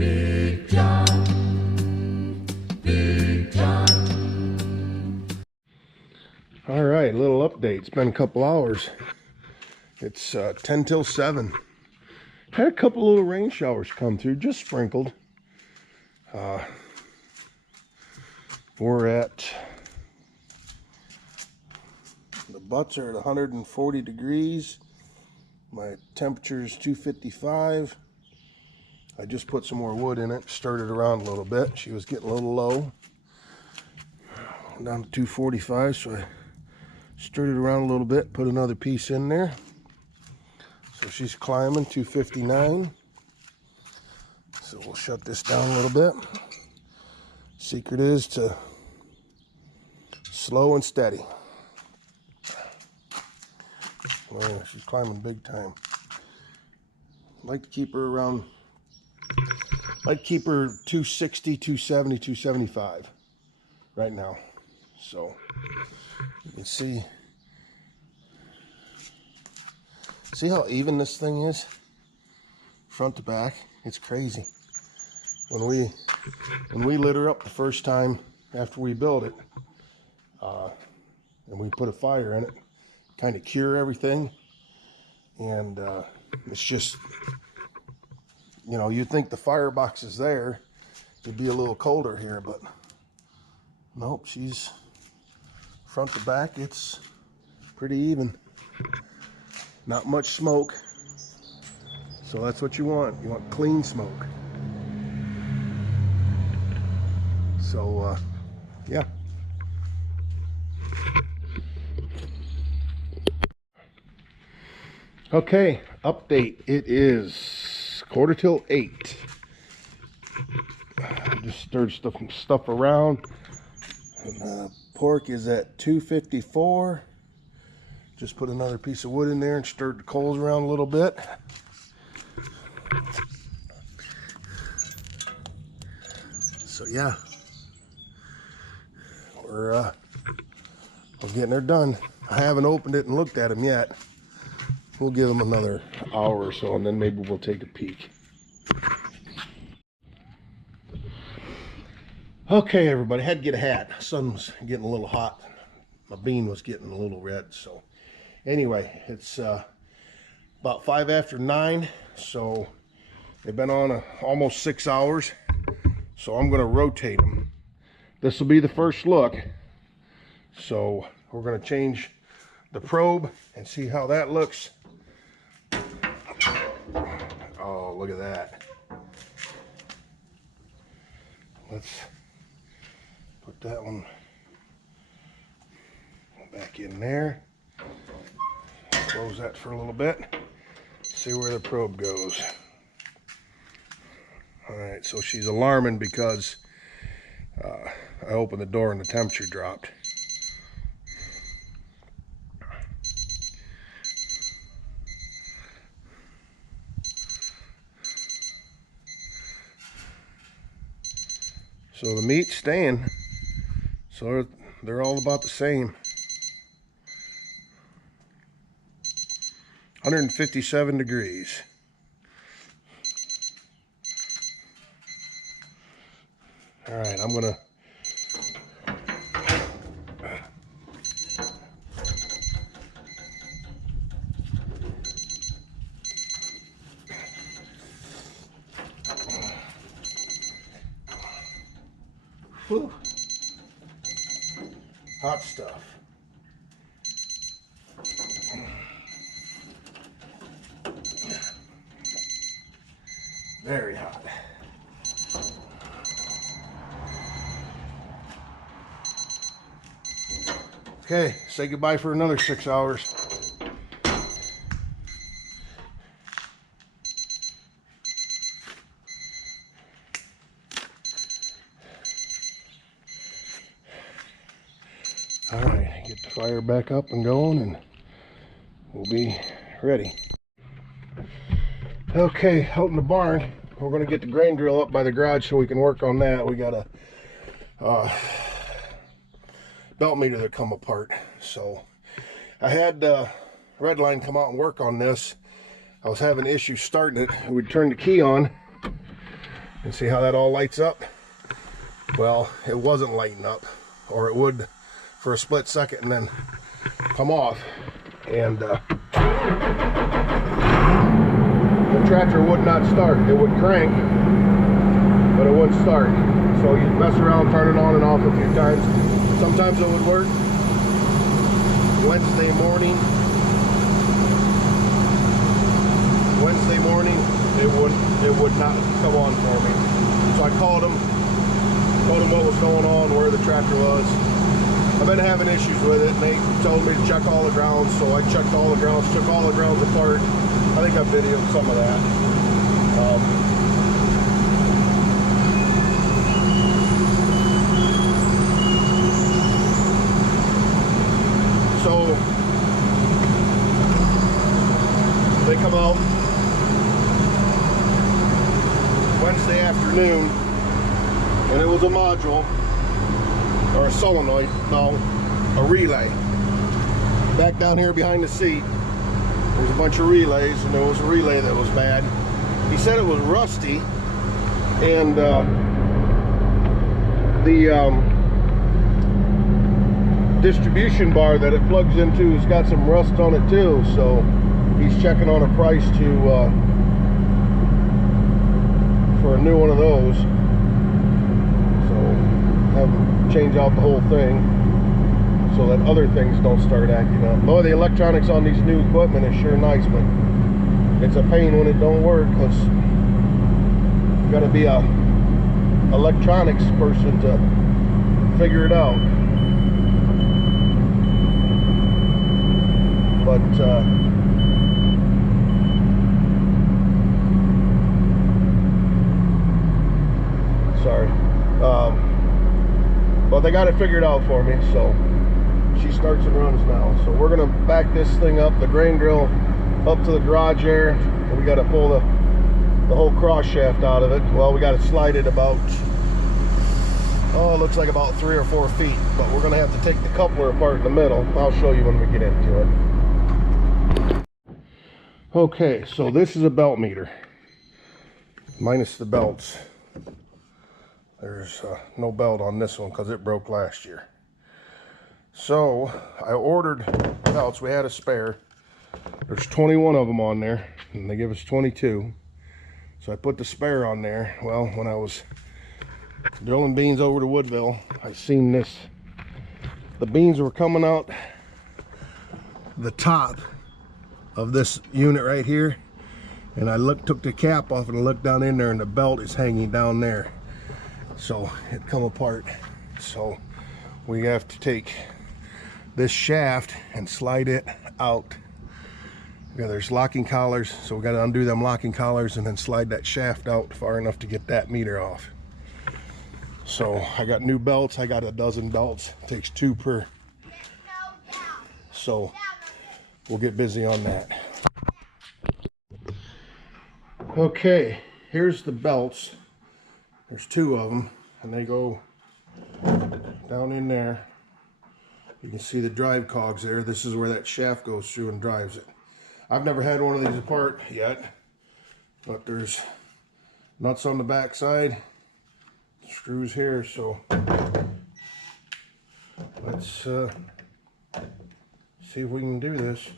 Big John, Big John. All right, little update. It's been a couple hours. It's 10 till 7. Had a couple little rain showers come through, just sprinkled. We're at, the butts are at 140 degrees. My temperature is 255. I just put some more wood in it, stirred it around a little bit. She was getting a little low. Down to 245, so I stirred it around a little bit, put another piece in there. So she's climbing 259. So we'll shut this down a little bit. Secret is to slow and steady. Oh, she's climbing big time. I'd like to keep her around, I'd keep her 260, 270, 275 right now. So you can see how even this thing is front to back. It's crazy. When we lit her up the first time after we built it, and we put a fire in it, kind of cure everything, and it's just, you know, you'd think the firebox is there, it'd be a little colder here, but nope, she's front to back, it's pretty even. Not much smoke, so that's what you want. You want clean smoke. So yeah. Okay, update. It is 7:45. I just stirred stuff around. And, pork is at 254. Just put another piece of wood in there and stirred the coals around a little bit. So yeah, we're getting her done. I haven't opened it and looked at them yet. We'll give them another hour or so, and then maybe we'll take a peek. Okay, everybody, had to get a hat. Sun was getting a little hot. My bean was getting a little red, so anyway, it's about 5 after 9, so they've been on almost 6 hours, so I'm going to rotate them. This will be the first look, so we're going to change the probe and see how that looks. Oh, look at that. Let's put that one back in there. Close that for a little bit. See where the probe goes. Alright, so she's alarming because I opened the door and the temperature dropped. So the meat's staying, so they're all about the same. 157 degrees. All right, I'm gonna whew. Hot stuff. Very hot. Okay, say goodbye for another 6 hours. All right, get the fire back up and going, and we'll be ready. Okay, out in the barn, we're going to get the grain drill up by the garage so we can work on that. We got a belt meter that come apart, so I had Redline come out and work on this. I was having issues starting it. We'd turn the key on And see how that all lights up? Well, it wasn't lighting up, or it would for a split second and then come off. And the tractor would not start. It would crank, but it wouldn't start. So you mess around, turn it on and off a few times. Sometimes it would work. Wednesday morning, it would not come on for me. So I called them what was going on, where the tractor was. I've been having issues with it, and they told me to check all the grounds, so I checked all the grounds, took all the grounds apart. I think I videoed some of that. So they come out Wednesday afternoon, and it was a module, or a solenoid, no, a relay. Back down here behind the seat, there's a bunch of relays, and there was a relay that was bad. He said it was rusty, and the distribution bar that it plugs into has got some rust on it too, so he's checking on a price for a new one of those. Have them change out the whole thing so that other things don't start acting up. Boy, the electronics on these new equipment is sure nice, but it's a pain when it don't work, because you got to be a electronics person to figure it out. But sorry. But they got it figured out for me, so she starts and runs now. So we're gonna back this thing up, the grain drill up to the garage there, and we got to pull the whole cross shaft out of it. Well, we got to slide it about, oh, it looks like about 3 or 4 feet, but we're gonna have to take the coupler apart in the middle. I'll show you when we get into it. Okay, so this is a belt meter, minus the belts. There's no belt on this one because it broke last year. So I ordered belts. We had a spare. There's 21 of them on there, and they give us 22. So I put the spare on there. Well, when I was drilling beans over to Woodville, I seen this. The beans were coming out the top of this unit right here, and I took the cap off and I looked down in there, and the belt is hanging down there. So it come apart. So we have to take this shaft and slide it out. Yeah, there's locking collars, so we got to undo them locking collars and then slide that shaft out far enough to get that meter off. So I got new belts. I got a dozen belts. It takes 2 per. So we'll get busy on that. Okay, here's the belts. There's 2 of them, and they go down in there. You can see the drive cogs there. This is where that shaft goes through and drives it. I've never had one of these apart yet, but there's nuts on the back side, screws here, so let's see if we can do this.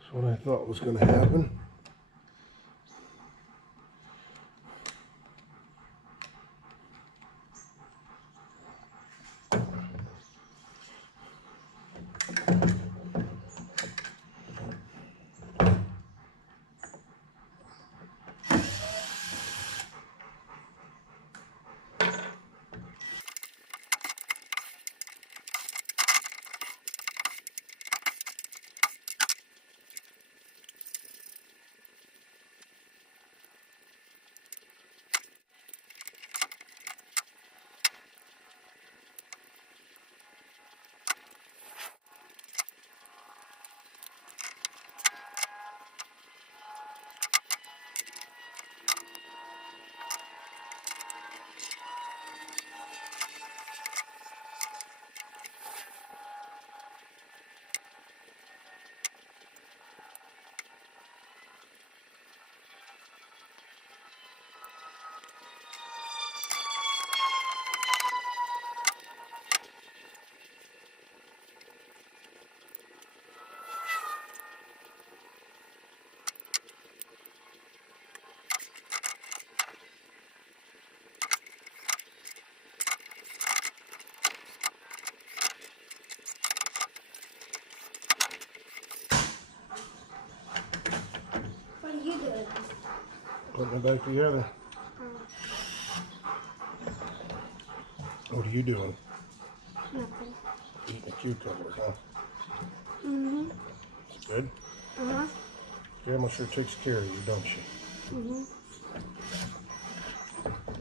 That's what I thought was going to happen. Putting it back together. What are you doing? Nothing. Eating a cucumber, huh? Mm-hmm. It's good? Uh-huh. Grandma sure takes care of you, don't she? Mm-hmm.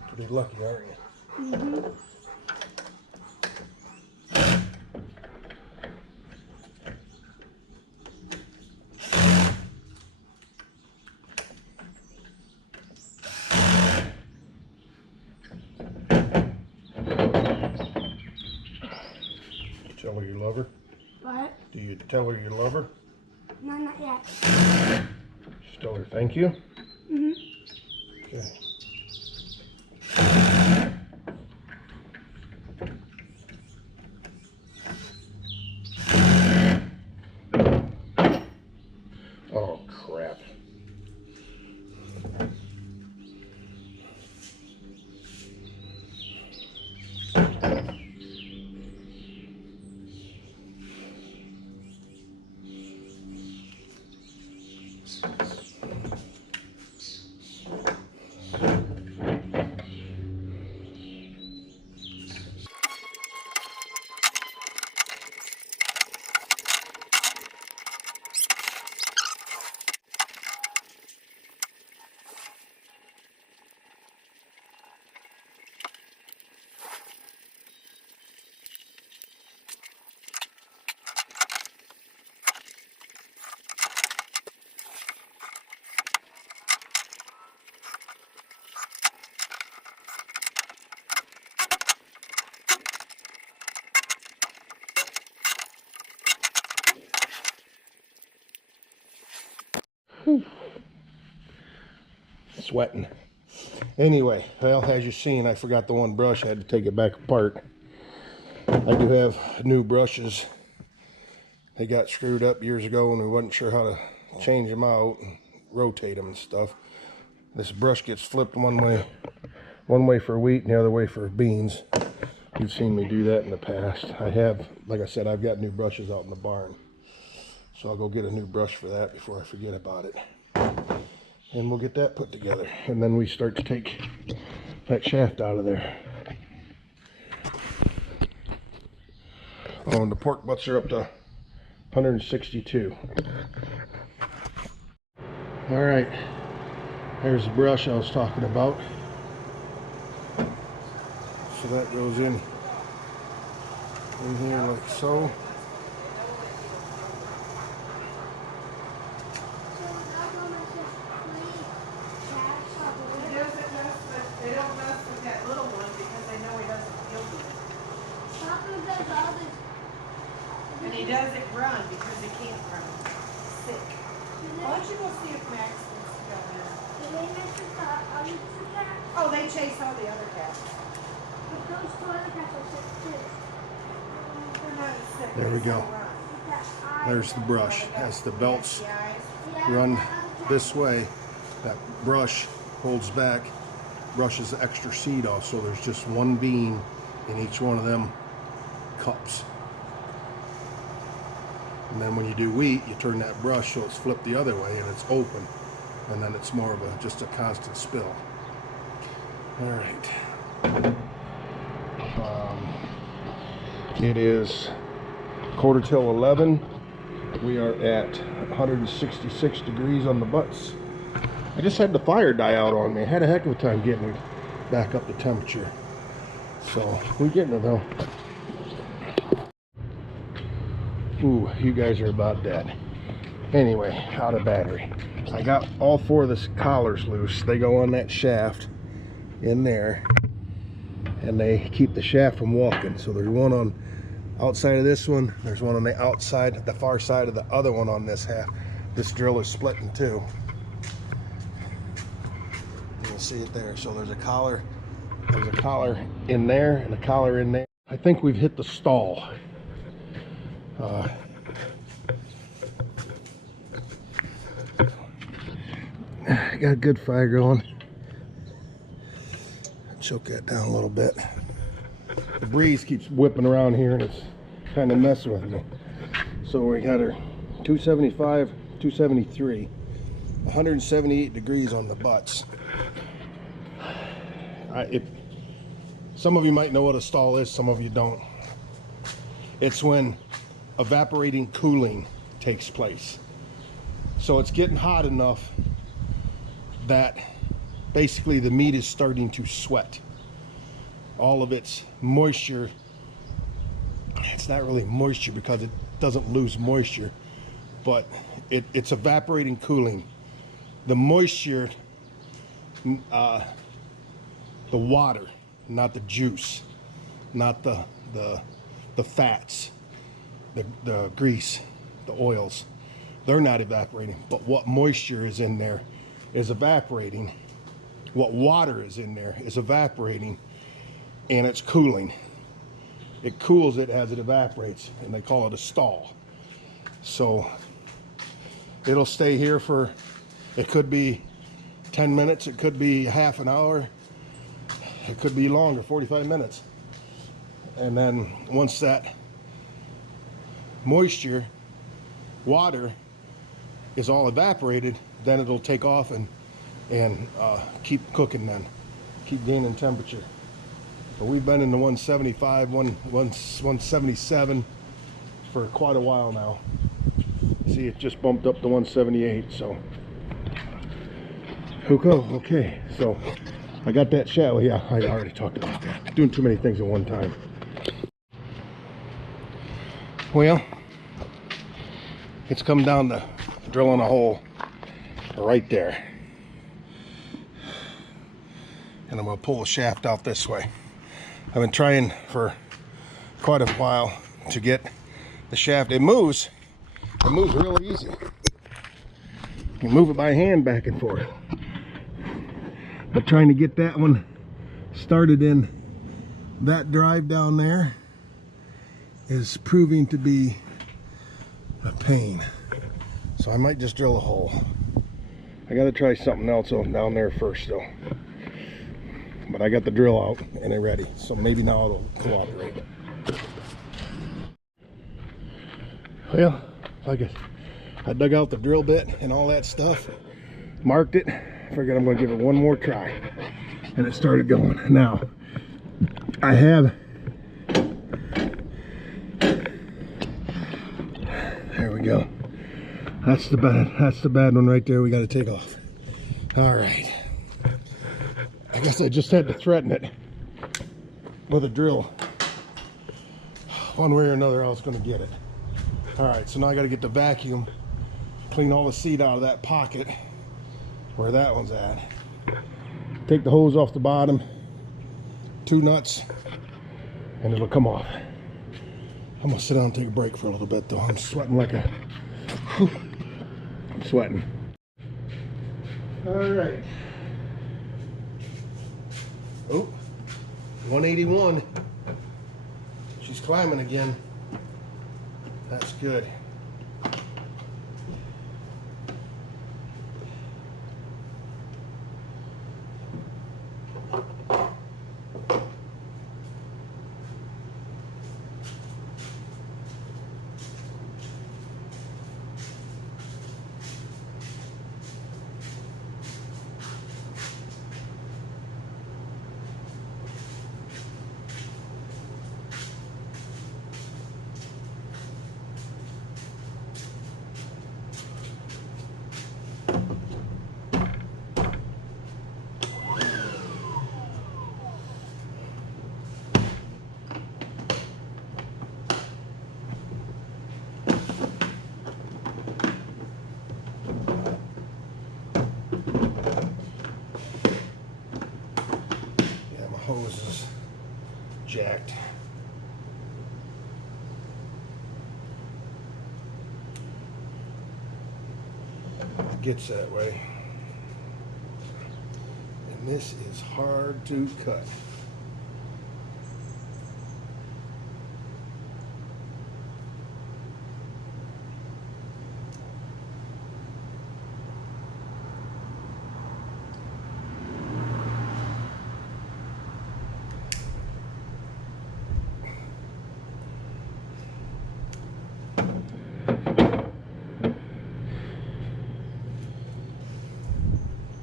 Pretty lucky, aren't you? Mm-hmm. Tell her you love her? What? Do you tell her you love her? No, not yet. Just tell her thank you? Mm-hmm. Okay. Oh, crap. Sweating. Anyway, well, as you've seen, I forgot the one brush. I had to take it back apart. I do have new brushes. They got screwed up years ago and we wasn't sure how to change them out and rotate them and stuff. This brush gets flipped one way for wheat and the other way for beans. You've seen me do that in the past. I have, like I said, I've got new brushes out in the barn. So I'll go get a new brush for that before I forget about it. And we'll get that put together. And then we start to take that shaft out of there. Oh, and the pork butts are up to 162. All right, there's the brush I was talking about. So that goes in here like so. They don't mess with that little one because they know he doesn't feel good. And he doesn't run because he can't run. He's sick. Why don't you go see if Max wants to go in? Oh, they chase all the other cats. They're not as sick. There we They go. still run. There's the brush. They got As the belts the eyes. run this way, that brush holds back, brushes the extra seed off, so there's just one bean in each one of them cups. And then when you do wheat, you turn that brush so it's flipped the other way and it's open, and then it's more of just a constant spill. All right. It is 11:15. We are at 166 degrees on the butts. I just had the fire die out on me. I had a heck of a time getting it back up to temperature. So we're getting it though. Ooh, you guys are about dead. Anyway, out of battery. I got all four of the collars loose. They go on that shaft in there, and they keep the shaft from walking. So there's one on outside of this one, there's one on the outside, the far side of the other one on this half. This drill is split in two. You'll see it there. So there's a collar in there and a collar in there. I think we've hit the stall. Got a good fire going. Choke that down a little bit. The breeze keeps whipping around here and it's kind of messing with me. So we got her 275, 273. 178 degrees on the butts. Some of you might know what a stall is, some of you don't. It's when evaporating cooling takes place. So it's getting hot enough that basically the meat is starting to sweat. All of its moisture, it's not really moisture because it doesn't lose moisture, but it's evaporating cooling. The moisture, the water, not the juice, not the fats, the grease, the oils, they're not evaporating, but what moisture is in there is evaporating. What water is in there is evaporating, and it's cooling. It cools it as it evaporates, and they call it a stall. So it'll stay here for, it could be 10 minutes, it could be half an hour, it could be longer, 45 minutes. And then once that moisture, water, is all evaporated, then it'll take off and keep cooking, then keep gaining temperature. But we've been in the 175, 177 for quite a while now. See, it just bumped up to 178, so okay. So I got that shadow. Yeah, I already talked about that. Doing too many things at one time. Well, it's come down to drilling a hole right there, and I'm going to pull the shaft out this way. I've been trying for quite a while to get the shaft. It moves real easy. You move it by hand back and forth, but trying to get that one started in that drive down there is proving to be a pain. So I might just drill a hole. I gotta try something else down there first though. But I got the drill out and it's ready, so maybe now it'll cooperate. Well, I dug out the drill bit and all that stuff, marked it, figured I'm gonna give it one more try, and it started going. Now I have, there we go. That's the bad one right there. We got to take off. All right. I guess I just had to threaten it with a drill. One way or another, I was going to get it. All right. So now I got to get the vacuum, clean all the seed out of that pocket where that one's at. Take the hose off the bottom, 2 nuts, and it'll come off. I'm gonna sit down and take a break for a little bit though. I'm sweating like a, whew, I'm sweating. All right. Oh, 181. She's climbing again. That's good. Hose is jacked. It gets that way. And this is hard to cut.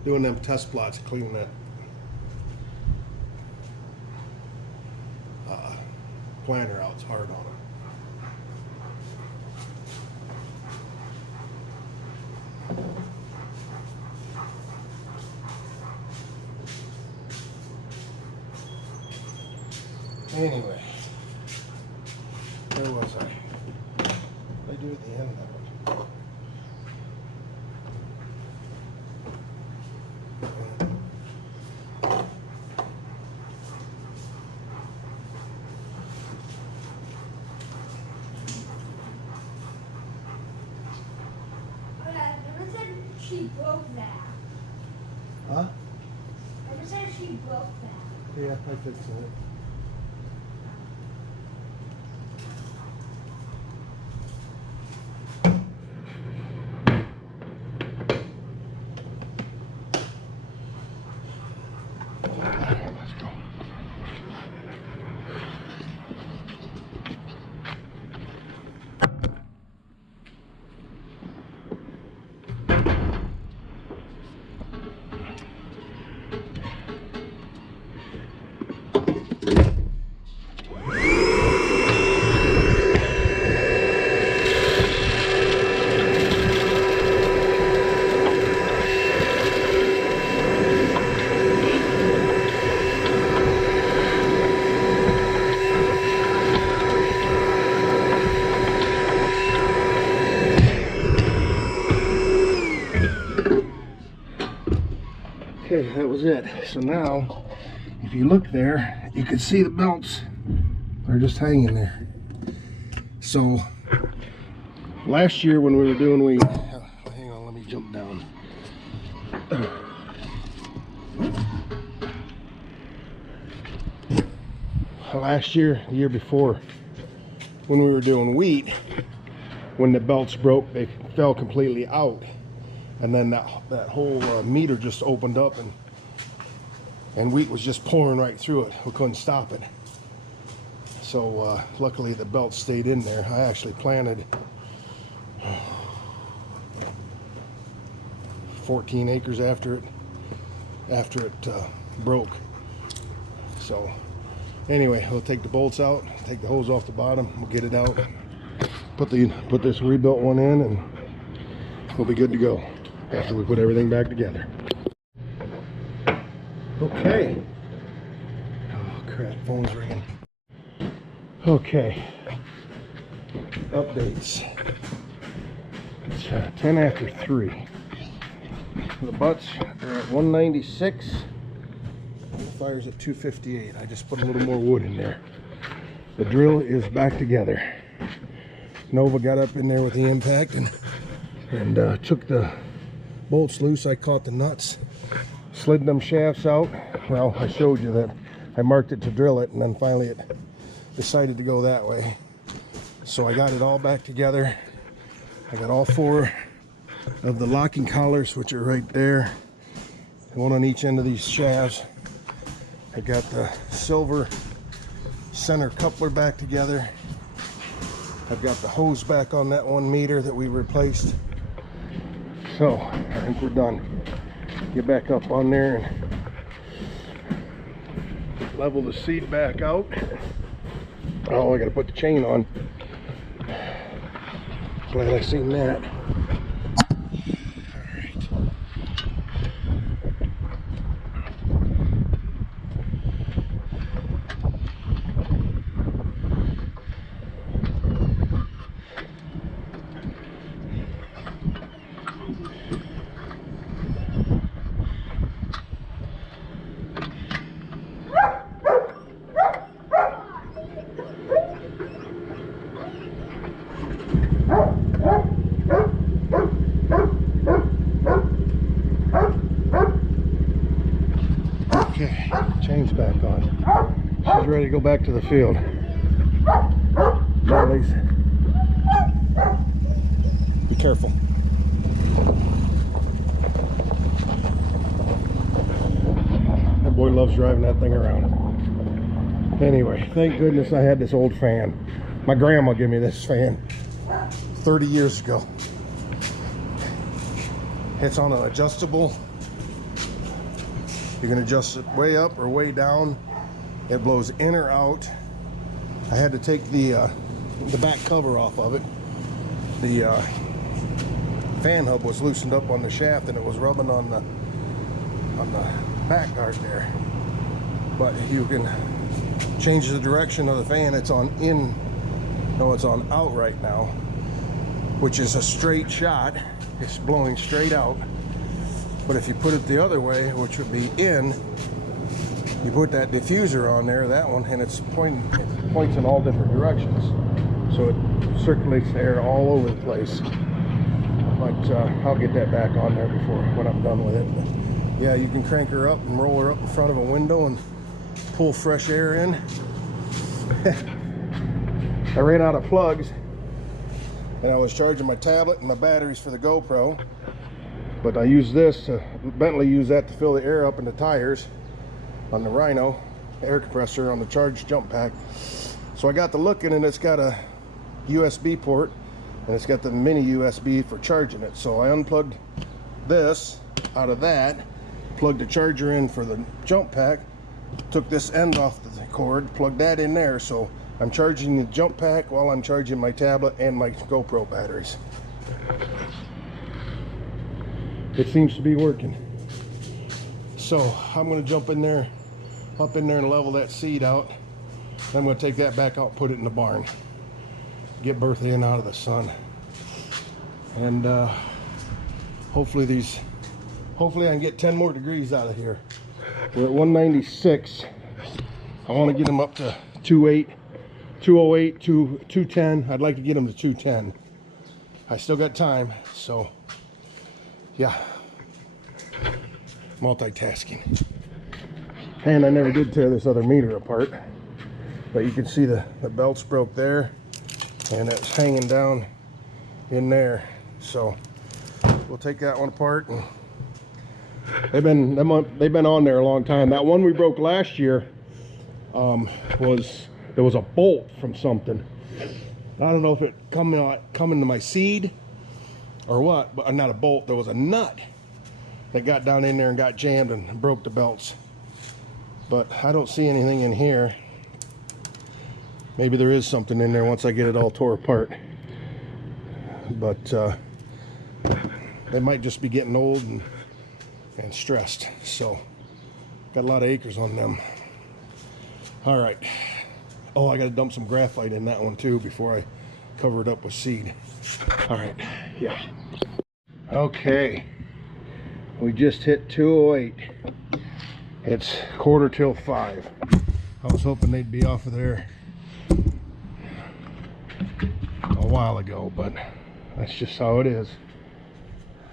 doing them test plots, cleaning that planter out. It's hard on it. Anyway, where was I? What did I do at the end of it? Never said she broke that. Huh? Never said she broke that. Yeah, I fixed it. Let's go. Okay, that was it. So now, if you look there, you can see the belts. They're just hanging there. So, last year when we were doing hang on, let me jump down. Last year, the year before, when we were doing wheat, when the belts broke, they fell completely out. And then that whole meter just opened up, and wheat was just pouring right through it. We couldn't stop it. So luckily the belt stayed in there. I actually planted 14 acres after it broke. So anyway, we'll take the bolts out, take the hose off the bottom, we'll get it out, put this rebuilt one in, and we'll be good to go after we put everything back together. Okay. Oh crap, phone's ringing. Okay. Updates. It's 10 after 3. The butts are at 196. The fire's at 258. I just put a little more wood in there. The drill is back together. Nova got up in there with the impact and took the bolts loose. I caught the nuts, slid them shafts out. Well, I showed you that I marked it to drill it, and then finally it decided to go that way. So I got it all back together. I got all 4 of the locking collars, which are right there, one on each end of these shafts. I got the silver center coupler back together. I've got the hose back on that 1 meter that we replaced. So I think we're done. Get back up on there and level the seat back out. Oh, I gotta put the chain on. Glad I seen that. Okay, chain's back on. She's ready to go back to the field. Molly's. Be careful. That boy loves driving that thing around. Anyway, thank goodness I had this old fan. My grandma gave me this fan 30 years ago. It's on an adjustable You can adjust it way up or way down. It blows in or out. I had to take the back cover off of it. The fan hub was loosened up on the shaft and it was rubbing on the back guard there. But you can change the direction of the fan. It's on in, no, it's on out right now, which is a straight shot. It's blowing straight out. But if you put it the other way, which would be in, you put that diffuser on there, that one, and it points in all different directions. So it circulates the air all over the place. But I'll get that back on there when I'm done with it. But yeah, you can crank her up and roll her up in front of a window and pull fresh air in. I ran out of plugs and I was charging my tablet and my batteries for the GoPro, but I used this to, Bentley used that to fill the air up in the tires on the Rhino air compressor on the charged jump pack. So I got to looking, and it's got a USB port and it's got the mini USB for charging it. So I unplugged this out of that, plugged the charger in for the jump pack, took this end off the cord, plugged that in there. So I'm charging the jump pack while I'm charging my tablet and my GoPro batteries. It seems to be working. So I'm going to jump in there, up in there and level that seat out. I'm going to take that back out and put it in the barn. Get Bertha in out of the sun. And hopefully I can get 10 more degrees out of here. We're at 196. I want to get them up to 208, 210. I'd like to get them to 210. I still got time, so yeah. Multitasking. And I never did tear this other meter apart, but you can see the belts broke there and it's hanging down in there. So we'll take that one apart, and they've been on there a long time. That one we broke last year there was a bolt from something. I don't know if it coming to my seed or what, but not a bolt. There was a nut that got down in there and got jammed and broke the belts. But I don't see anything in here. Maybe there is something in there once I get it all tore apart. But they might just be getting old and stressed. So got a lot of acres on them. All right. Oh, I got to dump some graphite in that one too before I cover it up with seed. All right. Yeah. Okay. We just hit 208. It's 4:45. I was hoping they'd be off of there a while ago, but that's just how it is.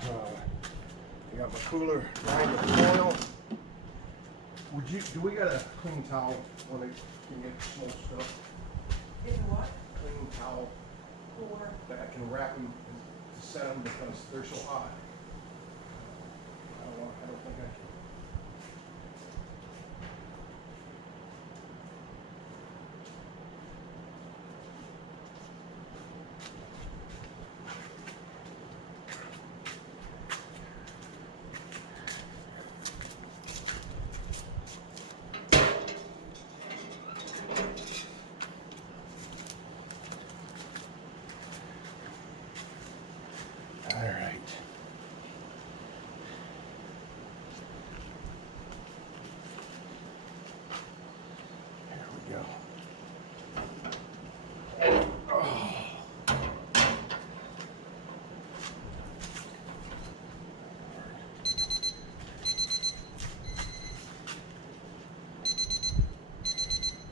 I got my cooler lined with foil. Do we got a clean towel when they can get smoke stuff? Get the what? Clean towel For? that I can wrap them to set them because they're so hot. I don't think I can. All right. There we go. Oh.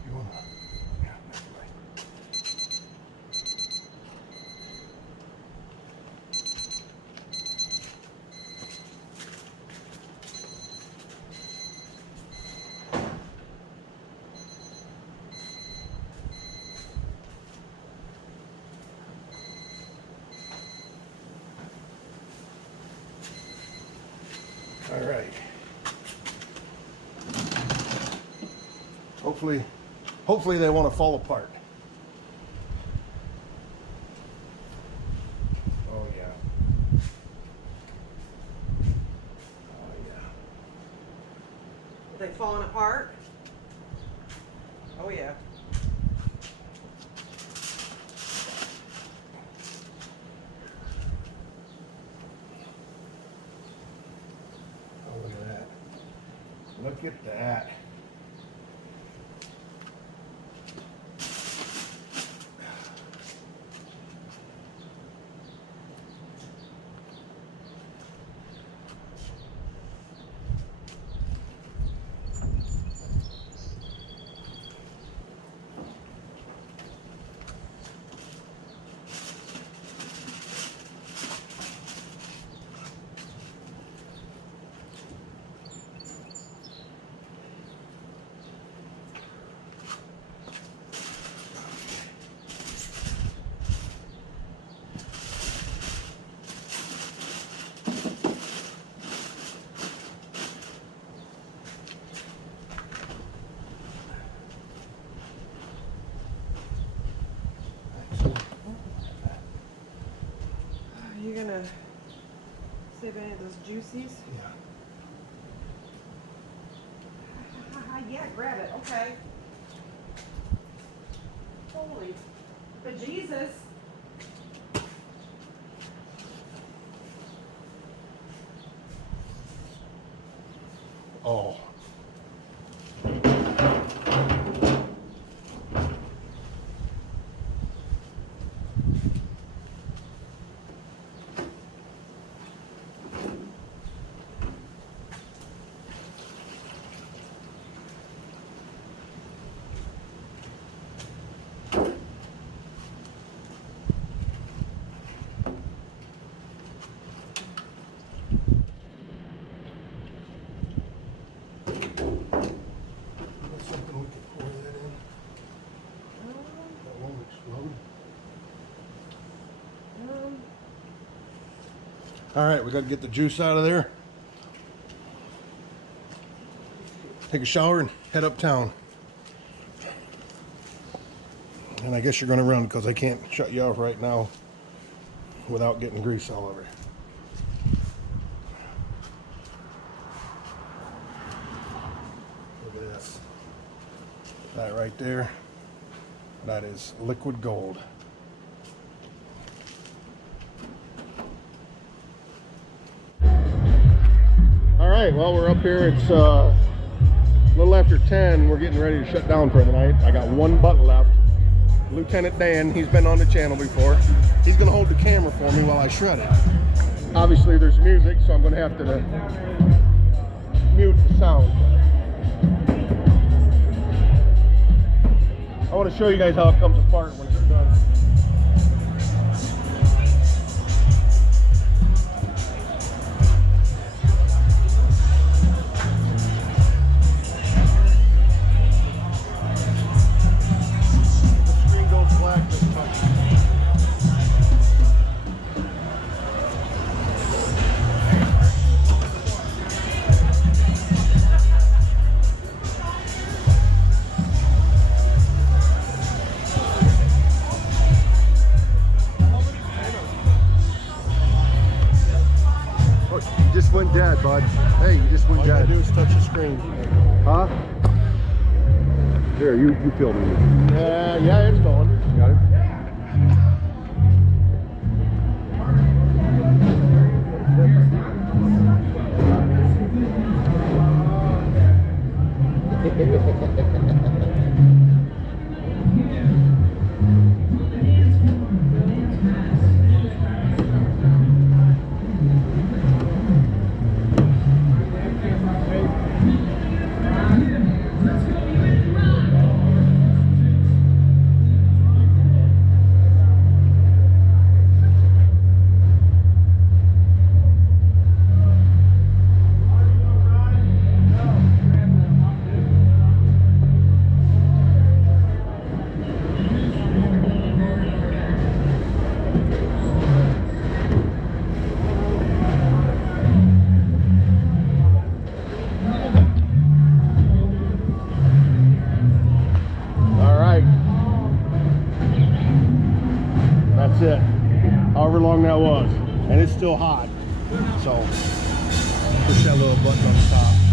You wanna, yeah, never mind. All right. Hopefully they want to fall apart. Oh yeah. Oh yeah. They falling apart? Oh yeah. Oh, look at that. Look at that. Are you gonna save any of those juices? Yeah. Yeah, grab it. Okay. Holy bejesus. Oh. Something we can pour that in. That won't explode. All right, we got to get the juice out of there. Take a shower and head uptown. And I guess you're going to run because I can't shut you off right now without getting grease all over you. Look at this. That right there, that is liquid gold. All right, well, we're up here. It's a little after 10. We're getting ready to shut down for the night. I got one butt left. Lieutenant Dan, he's been on the channel before. He's gonna hold the camera for me while I shred it. Obviously there's music, so I'm gonna have to mute the sound. I want to show you guys how it comes apart when it's done. The screen goes black this time. You just went dead, bud. Hey, you just went All you gotta dead. do is touch the screen. Huh? Here, you film me. Yeah, it's going. Got it? That's it. However long that was. And it's still hot. So push that little button on the top.